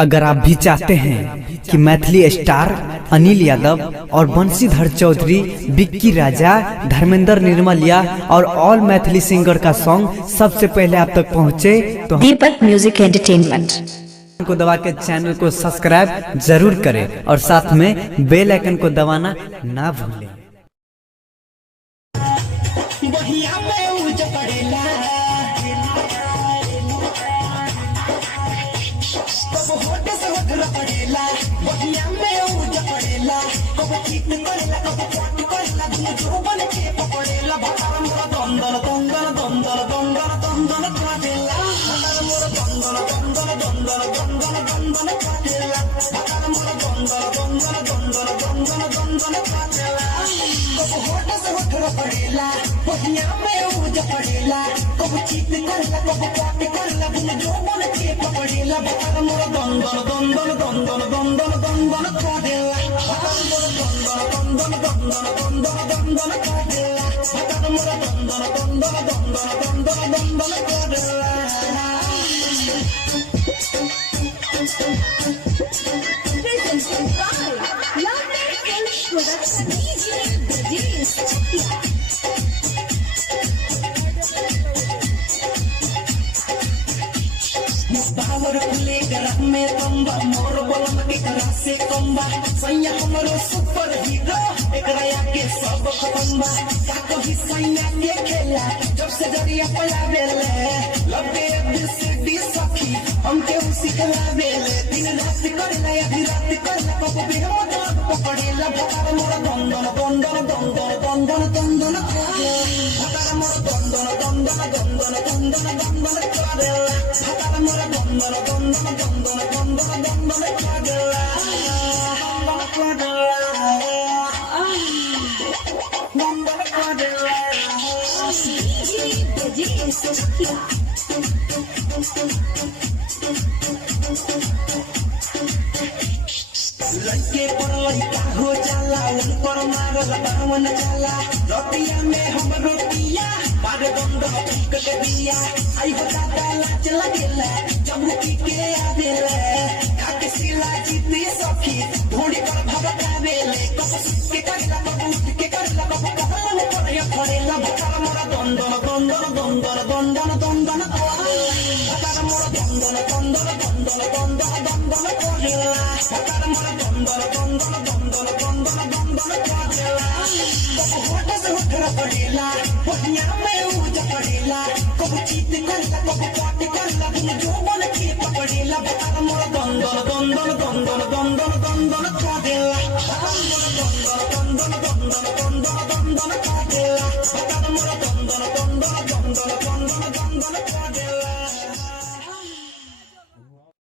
अगर आप भी चाहते हैं कि मैथिली स्टार अनिल यादव और बंशीधर चौधरी, बिक्की राजा, धर्मेंद्र निर्मलिया और ऑल मैथिली सिंगर का सॉन्ग सबसे पहले आप तक पहुंचे तो दीपक म्यूजिक एंटरटेनमेंट को दबा के चैनल को सब्सक्राइब जरूर करें और साथ में बेल आइकन को दबाना ना भूलें। मोर बलम के कला से कम्बा सैया हमरो सुपर हीरो एकरा के सब खतम्बा का कभी सैया के खेला जब से दरिया पला बेले लबे बिसडी सखी हमके सिखला बेले दिन रात करला आधी रात करला कब भी हम पकड़ेला भतार मोर दंदन दंदन दंदन दंदन दंदन भतार मोर दंदन दंदन दंदन दंदन दंदन करेला भतार मोर दंदन दंदन दंदन दंदन दंदन करेला लड़के पर लड़का हो जाला उन पर मार लगावन जाला रोटिया में हम रोटिया बारे बंद ठीक के दिया आई बताता लाच लगेला जब की के आवेले खाके सिला जीती सखी ढोड़ी पर भगता बेले कब के करला कब उठ के करला कब कहल पर या करेला भतार मोरा दंदन दंदन दंदन दंदन दंदन भतार मोरा दंदन दंदन दंदन दंदन दंदन करेला भतार मोरा दंदन दंदन दंदन दंदन दंदन करेला कब होठ से होठ पड़ेला बहिया में उज पड़ेला कब चीत करला कब पाट करला तुम जो मन के पकड़ेला भतार मोरा दंदन दंदन दंदन दंदन दंदन करेला भतार मोरा दंदन दंदन दंदन दंदन दंदन